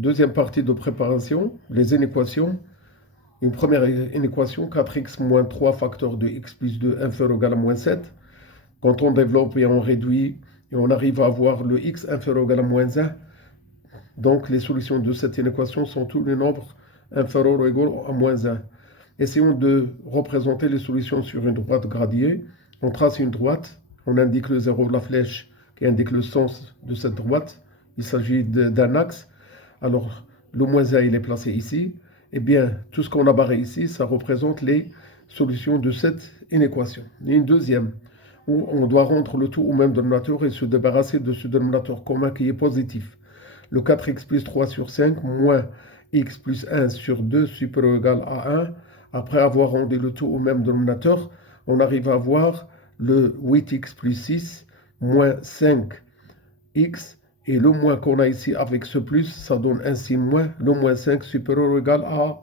Deuxième partie de préparation, les inéquations. Une première inéquation, 4x moins 3 facteur de x plus 2 inférieur ou égal à moins 7. Quand on développe et on réduit, et on arrive à avoir le x inférieur ou égal à moins 1, donc les solutions de cette inéquation sont tous les nombres inférieurs ou égaux à moins 1. Essayons de représenter les solutions sur une droite gradiée. On trace une droite, on indique le zéro de la flèche qui indique le sens de cette droite. Il s'agit d'un axe. Alors, le moins 1, il est placé ici. Eh bien, tout ce qu'on a barré ici, ça représente les solutions de cette inéquation. Et une deuxième, où on doit rendre le tout au même dénominateur et se débarrasser de ce dénominateur commun qui est positif. Le 4x plus 3 sur 5 moins x plus 1 sur 2 supérieur ou égal à 1. Après avoir rendu le tout au même dénominateur, on arrive à avoir le 8x plus 6 moins 5x. Et le moins qu'on a ici avec ce plus, ça donne ainsi moins. Le moins 5 supérieur ou égal à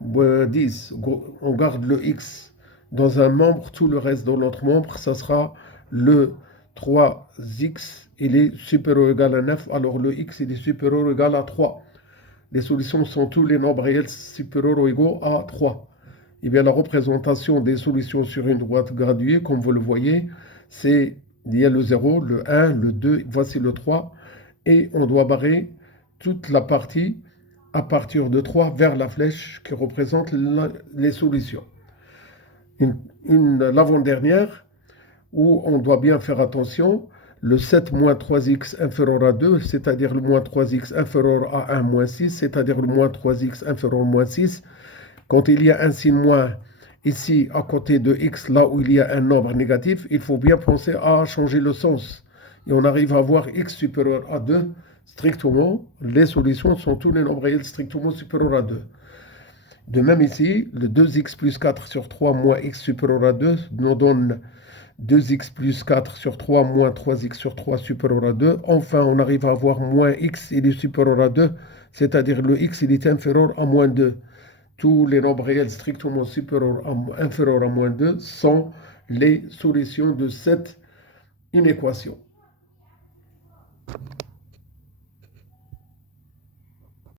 10. On garde le x dans un membre, tout le reste dans l'autre membre, ça sera le 3x, il est supérieur ou égal à 9, alors le x il est supérieur ou égal à 3. Les solutions sont tous les nombres réels supérieurs ou égaux à 3. Et bien la représentation des solutions sur une droite graduée, comme vous le voyez, c'est il y a le 0, le 1, le 2, voici le 3, et on doit barrer toute la partie à partir de 3 vers la flèche qui représente les solutions. L'avant-dernière, où on doit bien faire attention, le 7 moins 3x inférieur à 2, c'est-à-dire le moins 3x inférieur à 1 moins 6, c'est-à-dire le moins 3x inférieur à moins 6. Quand il y a un signe moins ici à côté de x, là où il y a un nombre négatif, il faut bien penser à changer le sens. Et on arrive à avoir x supérieur à 2, strictement, les solutions sont tous les nombres réels strictement supérieurs à 2. De même ici, le 2x plus 4 sur 3 moins x supérieur à 2 nous donne 2x plus 4 sur 3 moins 3x sur 3 supérieur à 2. Enfin, on arrive à avoir moins x, il est supérieur à 2, c'est-à-dire le x, il est inférieur à moins 2. Tous les nombres réels strictement inférieurs à moins 2 sont les solutions de cette inéquation.